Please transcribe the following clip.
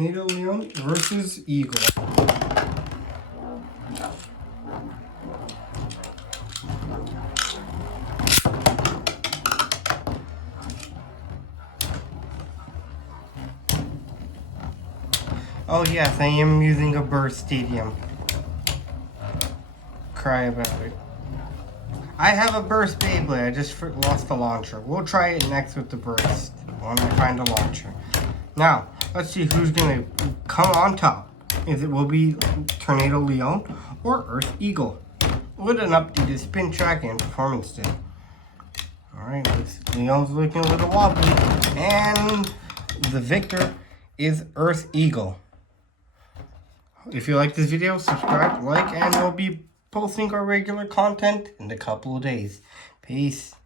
Leone versus Eagle. Oh yes, I am using a burst stadium. Cry about it. I have a burst Beyblade, I just lost the launcher. We'll try it next with the burst when I find a launcher. Now, let's see who's gonna come on top. Will be Tornado Leone or Earth Eagle with an updated spin track and performance day. Alright, Leone's looking a little wobbly. And the victor is Earth Eagle. If you like this video, subscribe, like, and we'll be posting our regular content in a couple of days. Peace.